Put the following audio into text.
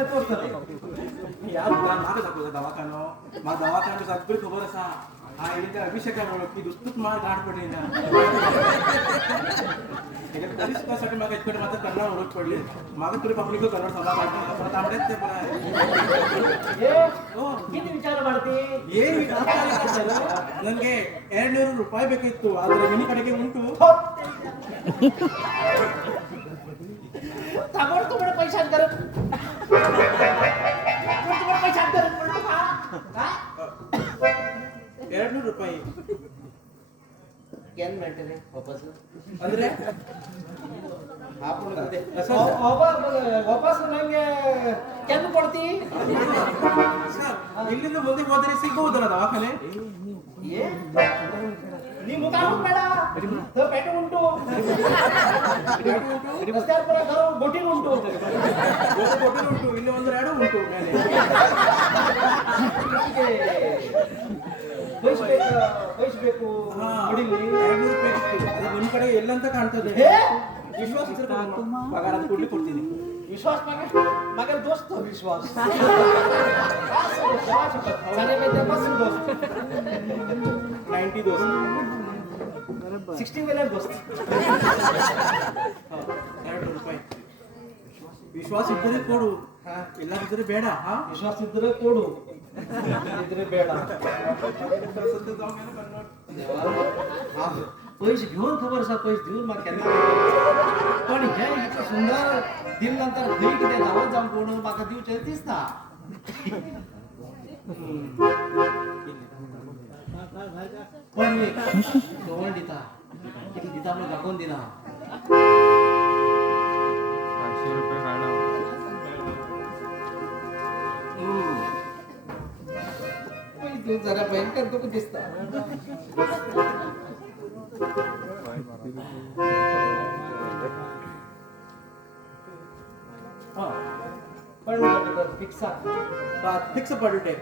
दवाखान्यात तोच नाही या दुकान म्हाका दाखवता दवाखानो म्हाका दवाखानो सगळी खबर आसा हा इथे अभिषेकान ओळखी दुसतूच मार गाठ पडली ना तरी सुद्धा साठी म्हाका इतकडे मात्र कन्नड ओळख पडली म्हाका तुला पब्लिक कन्नड सभा काढता परत आमडेच ते ಓ ಕಿತಿ ವಿಚಾರ ಮಾಡ್ತಿ ಏನು ನನಗೆ 200 ರೂಪಾಯಿ ಬೇಕಿತ್ತು ಆದ್ರೆ ನಿಮ್ಮ ಕಡೆಗೆ ಉಂಟು ताबडतोब पैशात करत पैशात करत म्हणतो का काय 200 ರೂಪಾಯಿ केन मिळते रे वापस ಅಂದ್ರೆ आपण वापस ನಂಗೆ ಕೆನ್ ಕೊಡ್ತಿ ಸರ್ ಇಲ್ಲಿಂದ ಮುಂದೆ ಹೋದರೆ ಸಿಗಬಹುದಲ್ಲ ದವಾಖಾನೆ ಏ ನೀ ಮುಖ ಬೇಡ ಪೇಟೆ ಉಂಟು ರಸ್ತೆಯ ಪರ ಗೋಟಿ ಉಂಟು ಗೋಟಿ ಉಂಟು ಇಲ್ಲಿ ಒಂದು ಎರಡು ಉಂಟು ಮೇಲೆ ಬಯಸ್ಬೇಕು ಹೊಡಿಲಿ 200 ರೂಪಾಯಿ ಅದು ನಿಮ್ಮ ಕಡೆ ಎಲ್ಲಂತ ಕಾಣ್ತದೆ ವಿಶ್ವಾಸ ಇದ್ರೆ ಪಗಾರ ಅದು ಕೊಡ್ತೀನಿ विश्वास मगर दोस्त विश्वास सारे में बस दोस्त 90 दोस्त 60 वेलर दोस्त 200 ರೂಪಾಯಿ ವಿಶ್ವಾಸ ಇದ್ದರೆ ಕೊಡು ಇಲ್ಲದಿದ್ದರೆ ಬೇಡ ಹಾ विश्वास इधर कोडू इधर बेडा पैसे घेऊन खबर सा पैसे देऊन मग केन्ना पण हे इतकं सुंदर दिल नंतर खंय कितें धांवत जावन कोण म्हाका दिवचें दिसता पण एक जेवण दिता कितें दिता म्हणून दाखोवन दिना 500 रुपये काढा तू जरा भयंकर तुका दिसता पण फिक्स फिक्स पडटे